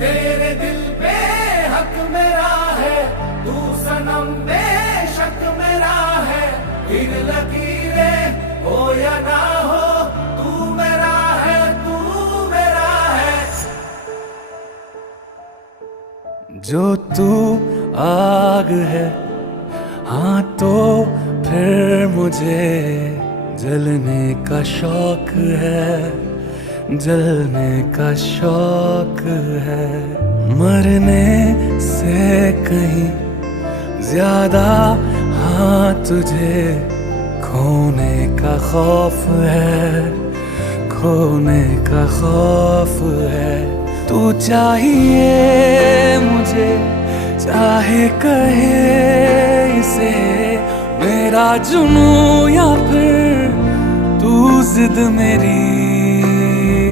तेरे दिल पे हक मेरा है, तू सनम बेशक मेरा है। फिर लकीरें हो या ना हो, तू मेरा है, तू मेरा है। जो तू आग है, हाँ तो फिर मुझे जलने का शौक है, जलने का शौक है। मरने से कहीं ज्यादा हाँ तुझे खोने का खौफ है, खोने का खौफ है। तू चाहिए मुझे, चाहे कहे इसे मेरा जुनून या फिर तू जिद मेरी